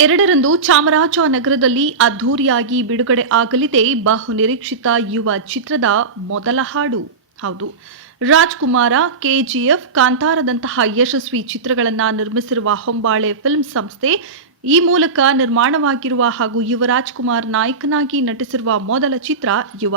ಎರಡರಂದು ಚಾಮರಾಜನಗರದಲ್ಲಿ ಅದ್ಧೂರಿಯಾಗಿ ಬಿಡುಗಡೆ ಆಗಲಿದೆ. ಬಹುನಿರೀಕ್ಷಿತ ಯುವ ಚಿತ್ರದ ಮೊದಲ ಹಾಡು. ಹೌದು. ರಾಜ್ಕುಮಾರ, ಕೆಜಿಎಫ್, ಕಾಂತಾರದಂತಹ ಯಶಸ್ವಿ ಚಿತ್ರಗಳನ್ನು ನಿರ್ಮಿಸಿರುವ ಹೊಂಬಾಳೆ ಫಿಲ್ಮ್ ಸಂಸ್ಥೆ ಈ ಮೂಲಕ ನಿರ್ಮಾಣವಾಗಿರುವ ಹಾಗೂ ಯುವರಾಜ್ ಕುಮಾರ್ ನಾಯಕನಾಗಿ ನಟಿಸಿರುವ ಮೊದಲ ಚಿತ್ರ ಯುವ.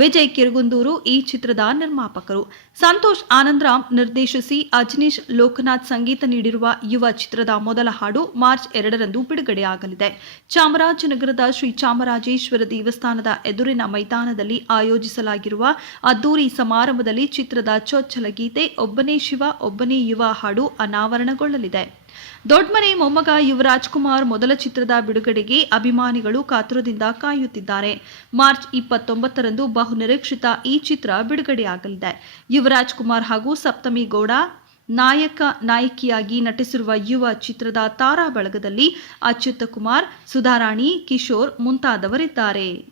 ವಿಜಯ್ ಕಿರುಗುಂದೂರು ಈ ಚಿತ್ರದ ನಿರ್ಮಾಪಕರು. ಸಂತೋಷ್ ಆನಂದರಾಮ್ ನಿರ್ದೇಶಿಸಿ ಅಜನೀಶ್ ಲೋಕನಾಥ್ ಸಂಗೀತ ನೀಡಿರುವ ಯುವ ಚಿತ್ರದ ಮೊದಲ ಹಾಡು ಮಾರ್ಚ್ ಎರಡರಂದು ಬಿಡುಗಡೆಯಾಗಲಿದೆ. ಚಾಮರಾಜನಗರದ ಶ್ರೀ ಚಾಮರಾಜೇಶ್ವರ ದೇವಸ್ಥಾನದ ಎದುರಿನ ಮೈದಾನದಲ್ಲಿ ಆಯೋಜಿಸಲಾಗಿರುವ ಅದ್ದೂರಿ ಸಮಾರಂಭದಲ್ಲಿ ಚಿತ್ರದ ಚೊಚ್ಚಲ ಗೀತೆ ಒಬ್ಬನೇ ಶಿವ, ಒಬ್ಬನೇ ಯುವ ಹಾಡು ಅನಾವರಣಗೊಳ್ಳಲಿದೆ. ದೊಡ್ಮನೆ ಮೊಮ್ಮಗ ಯುವರಾಜ್ ಕುಮಾರ್ ಮೊದಲ ಚಿತ್ರದ ಬಿಡುಗಡೆಗೆ ಅಭಿಮಾನಿಗಳು ಕಾತುರದಿಂದ ಕಾಯುತ್ತಿದ್ದಾರೆ. ಮಾರ್ಚ್ ಇಪ್ಪತ್ತೊಂಬತ್ತರಂದು ಬಹು ನಿರೀಕ್ಷಿತ ಈ ಚಿತ್ರ ಬಿಡುಗಡೆಯಾಗಲಿದೆ. ಯುವರಾಜ್ ಕುಮಾರ್ ಹಾಗೂ ಸಪ್ತಮಿ ಗೌಡ ನಾಯಕ, ನಾಯಕಿಯಾಗಿ ನಟಿಸಿರುವ ಯುವ ಚಿತ್ರದ ತಾರಾ ಬಳಗದಲ್ಲಿ ಅಚ್ಯುತ ಕುಮಾರ್, ಸುಧಾರಾಣಿ, ಕಿಶೋರ್ ಮುಂತಾದವರಿದ್ದಾರೆ.